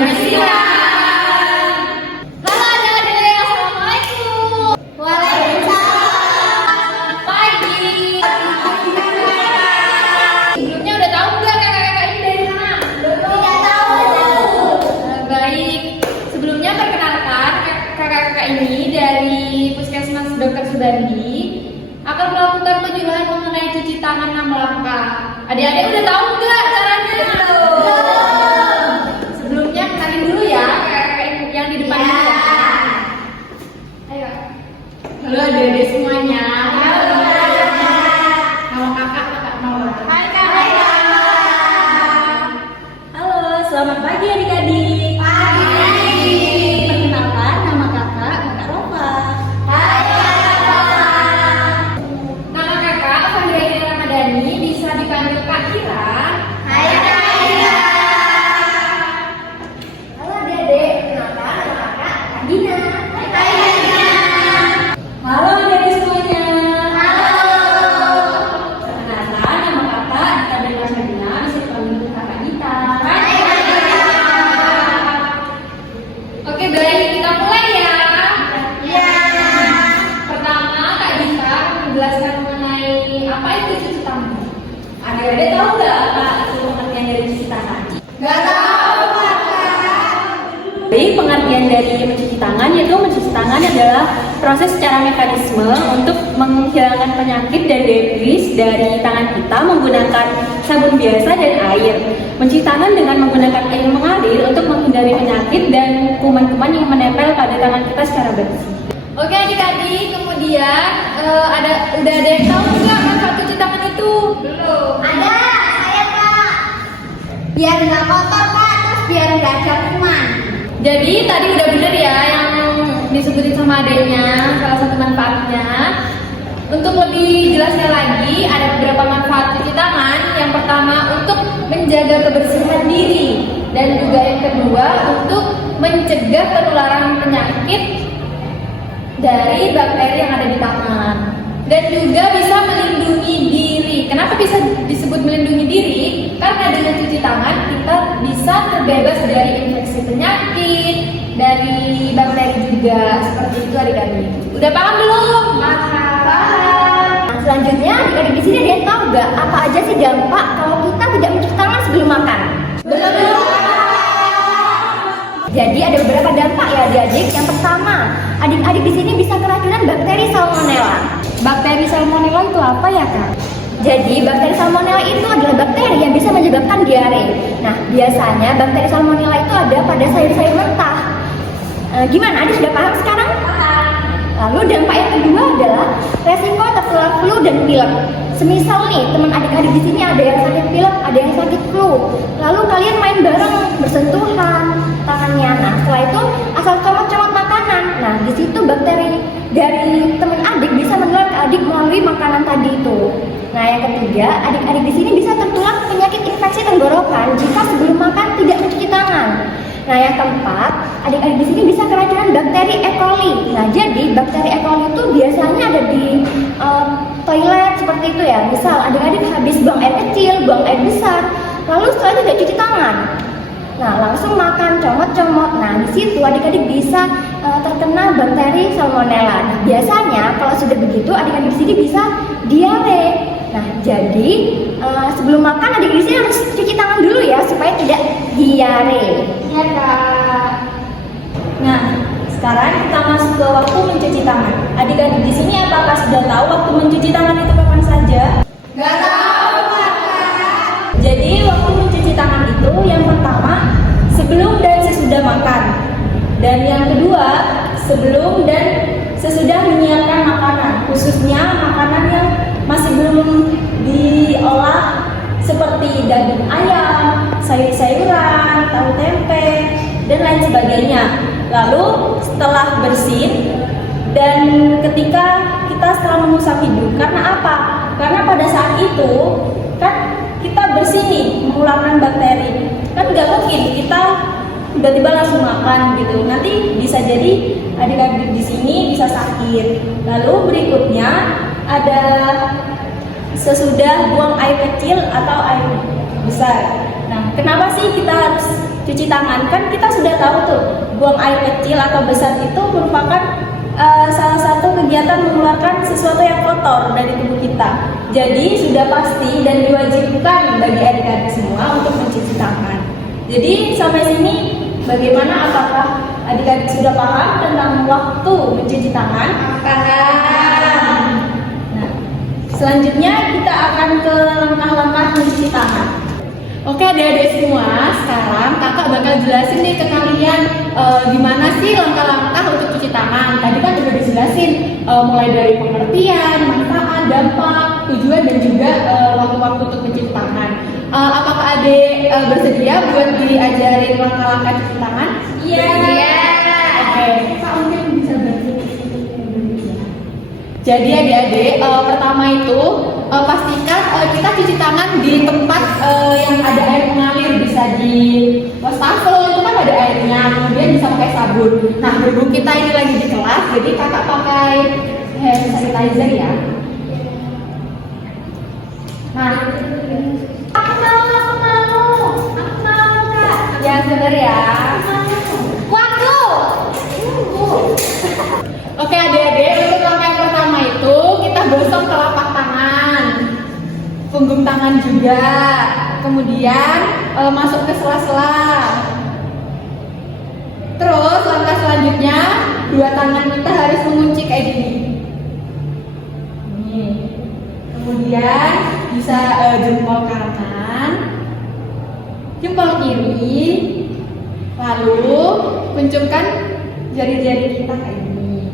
Pancasila. Halo adik-adik, assalamualaikum. Waalaikumsalam. Pagi. Sebelumnya udah tahu nggak kakak-kakak ini dari mana? Tidak tahu. Baik. Sebelumnya perkenalkan kakak-kakak ini dari Puskesmas Dr. Subandi akan melakukan penjelasan mengenai cuci tangan 6 langkah. Adik-adik udah tahu nggak caranya? Belum. Sebelumnya kenalin dulu ya kakak-kakak yang di depan ini ya. Ayo. Halo adik-adik semuanya. Halo. Nama kakak nama. Hai kak. Halo, selamat pagi adik-adik. Pagi. Perkenalkan, nama kakak Rova. Nama kakak Fahira Ramadhani, bisa dipanggil Kak Ira. Hai Kak Ira. Halo adik-adik, kenalkan nama kakak Kak Dina. Hai Kak Dina. Halo adik-adik semuanya. Halo. Perkenalkan, nama kakak Dita Bella Syadina, bisa dipanggil kakak Dita. Hai Kak Dina. Oke baik, kita mulai ya. Ya. Pertama Kak Dita akan menjelaskan mengenai apa itu cuci tangan. Adik-adik tahu nggak apa itu pengertian dari cuci tangan? Gak tahu kakak. Jadi pengertian dari mencuci tangan yaitu mencuci tangan adalah proses secara mekanisme untuk menghilangkan penyakit dan debris dari tangan kita menggunakan sabun biasa dan air. Mencuci tangan dengan menggunakan air mengalir untuk menghindari penyakit dan kuman-kuman yang menempel pada tangan kita secara bersih. Oke adik-adik, kemudian udah ada yang tahu nggak manfaat cuci tangan itu? Belum. Ada, saya Kak. Biar nggak kotor Kak, terus biar nggak ada kuman. Jadi tadi udah bener ya yang disebutin sama adeknya, salah satu manfaatnya. Untuk lebih jelasnya lagi, ada beberapa manfaat cuci tangan. Yang pertama untuk menjaga kebersihan diri, dan juga yang kedua untuk mencegah penularan penyakit dari bakteri yang ada di tangan. Dan juga bisa melindungi diri. Kenapa bisa disebut melindungi diri? Karena dengan cuci tangan kita bisa terbebas dari infeksi penyakit, dari bakteri juga. Seperti itu adik-adik. Udah paham belum? Paham. Nah, selanjutnya adik-adik di sini ada yang tahu nggak apa aja sih dampak kalau kita tidak mencuci tangan sebelum makan? Belum. Jadi ada beberapa dampak ya adik-adik. Yang pertama, adik-adik di sini bisa keracunan bakteri salmonella. Bakteri salmonella itu apa ya kak? Jadi bakteri salmonella itu adalah bakteri yang bisa menyebabkan diare. Nah, biasanya bakteri salmonella itu ada pada sayur-sayur mentah. Gimana? Adik sudah paham sekarang? Paham. Lalu dampak yang kedua adalah resiko tertular flu dan pilek. Semisal nih, teman adik-adik di sini ada yang sakit pilek, ada yang sakit flu. Lalu kalian main bareng, bersentuhan tangannya. Nah, setelah itu asal comot-comot makanan. Nah, di situ bakteri dari teman adik bisa menular ke adik melalui makanan tadi itu. Nah, yang ketiga, adik-adik di sini bisa tertular penyakit infeksi tenggorokan jika sebelum makan tidak mencuci tangan. Nah, yang keempat, adik-adik di sini bisa keracunan bakteri E. coli. Nah, jadi bakteri E. coli itu biasanya ada di toilet seperti itu ya. Misal adik-adik habis buang air kecil, buang air besar, lalu setelah itu tidak cuci tangan. Nah, langsung makan, comot-comot. Nah, di situ adik-adik bisa terkena bakteri salmonella. Nah, biasanya kalau sudah begitu, adik-adik di sini bisa diare. Nah, jadi sebelum makan adik di sini harus cuci tangan dulu ya supaya tidak diare. Iya kak. Nah, sekarang kita masuk ke waktu mencuci tangan. Adik-adik di sini apakah sudah tahu waktu mencuci tangan itu kapan saja? Gak tahu kakak. Jadi waktu mencuci tangan itu yang pertama sebelum dan sesudah makan, dan yang kedua sebelum dan sesudah menyiapkan makanan, khususnya makanan yang masih belum diolah seperti daging ayam, sayur-sayuran, tahu tempe, dan lain sebagainya. Lalu setelah bersih dan ketika kita setelah mengusap hidung, karena apa? Karena pada saat itu kan kita bersih nih, mengeluarkan bakteri. Kan nggak mungkin kita tiba-tiba langsung makan gitu. Nanti bisa jadi adik-adik di sini bisa sakit. Lalu berikutnya ada sesudah buang air kecil atau air besar. Nah, kenapa sih kita harus cuci tangan, kan kita sudah tahu tuh, buang air kecil atau besar itu merupakan salah satu kegiatan mengeluarkan sesuatu yang kotor dari tubuh kita. Jadi sudah pasti dan diwajibkan bagi adik-adik semua untuk mencuci tangan. Jadi sampai sini bagaimana, apakah adik-adik sudah paham tentang waktu mencuci tangan? Paham. Nah, selanjutnya kita akan ke langkah-langkah mencuci tangan. Oke adik-adik semua, sekarang kakak bakal jelasin nih ke kalian gimana sih langkah-langkah untuk cuci tangan. Tadi kan udah dijelasin mulai dari pengertian, manfaat, dampak, tujuan dan juga waktu-waktu untuk mencuci tangan. Apakah adik bersedia buat diajarin langkah-langkah cuci tangan? Iya. Oke, Kak mungkin bisa bantu. Jadi adik-adik, pertama itu pastikan kita cuci tangan di tempat yang ada air mengalir, bisa di wastafel itu kan ada airnya, kemudian bisa pakai sabun. Nah berhubung kita ini lagi di kelas, jadi kakak pakai hand sanitizer ya. Nah, Aku mau Kak. ya sebentar ya. Waktu. Oke adik-adik, untuk langkah yang pertama itu kita gosok telapak tangan, punggung tangan juga, kemudian masuk ke sela-sela. Terus langkah selanjutnya, dua tangan kita harus mengunci kayak gini. Nih. Kemudian bisa jempol kanan, jempol kiri, lalu kuncupkan jari-jari kita kayak gini.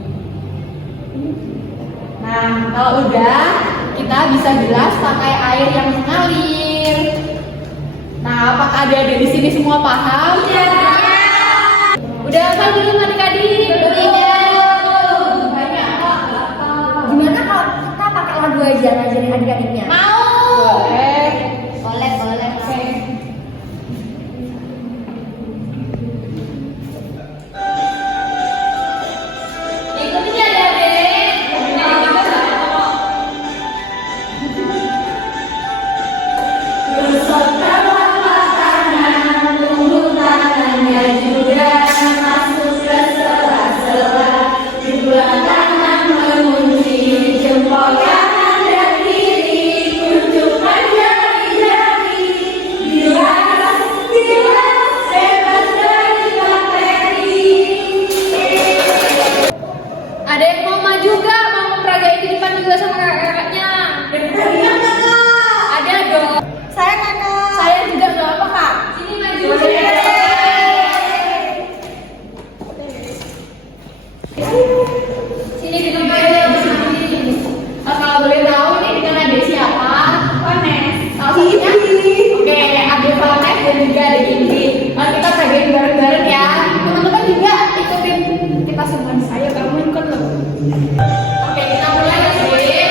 Nah, kalau udah, kita bisa bilas pakai air yang mengalir. Nah, apakah adik-adik di sini semua paham? Iya. Udah hafal belum adik-adik? Belum. Banyak kok. Gimana kalau kita pakai lagu aja ngajarin adik-adiknya? Mau? Boleh. Boleh. Oke. Ikutin ya adik-adik. Gosok telapak tangan, punggung tangannya juga masuk ke sela-sela. Kedua tangan mengunci jempol kanan dan kiri, kuncupkan jari-jari. Bilas, bebas dari bakteri. Ada yang mau maju gak? Mau memperagain di depan juga sama kakak-kakaknya? Ada dong. Saya kakak. Saya juga gak apa kak. Sini maju. Sini di depan. Kalau boleh tahu ini dengan adik siapa? Vanes. Salah satunya? Oke, adik Vanes dan juga adik Indi. Kita peragain bareng-bareng ya. Teman-teman juga ikutin kita semua. Ayo kamu ikut loh. Oke, kita mulai ya sih.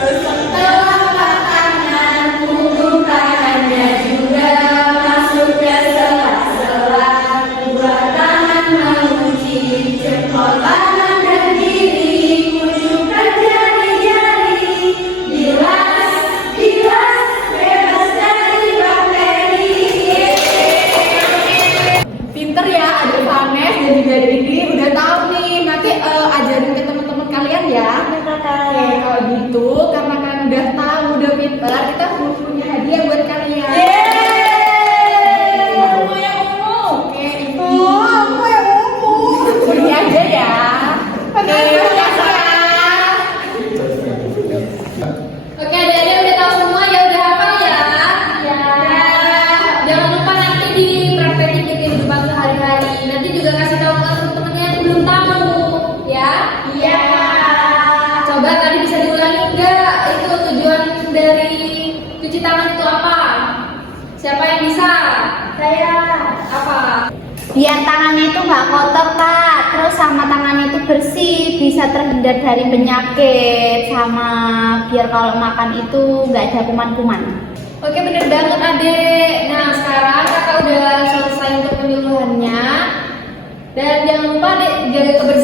Gosok telapak tangan, punggung tangannya juga masuk ke sela-sela. Dua tangan mengunci jempol kanan dan kiri, kuncupkan jari-jari. Bilas, bebas dari bakteri. Pinter ya, ada Vanes dan juga ada Indi udah tahu nih. Nanti ajarin ke teman-teman kalian ya. Oke, kalau gitu karena kalian udah tahu, udah pinter, kita punya hadiah buat kalian. Aku yang ungu. Oke, itu. Aku yang ungu. Ini aja ya. Oke, makasih ya. Oke, adik-adik udah tahu semua ya, udah hafal ya? Ya. Jangan lupa nanti dipraktekin di kehidupan sehari-hari. Nanti juga kasih tahu ke teman-temannya yang belum tahu, ya? Iya. Coba tadi bisa diulangi enggak? Itu tujuan dari cuci tangan itu apa? Siapa yang bisa? Saya. Apa? Biar tangannya itu nggak kotor Kak, terus sama tangannya itu bersih, bisa terhindar dari penyakit, sama biar kalau makan itu nggak ada kuman-kuman. Oke, bener banget adek. Nah sekarang kakak udah selesai untuk penyuluhannya. Dan jangan lupa dek, jaga kebersihan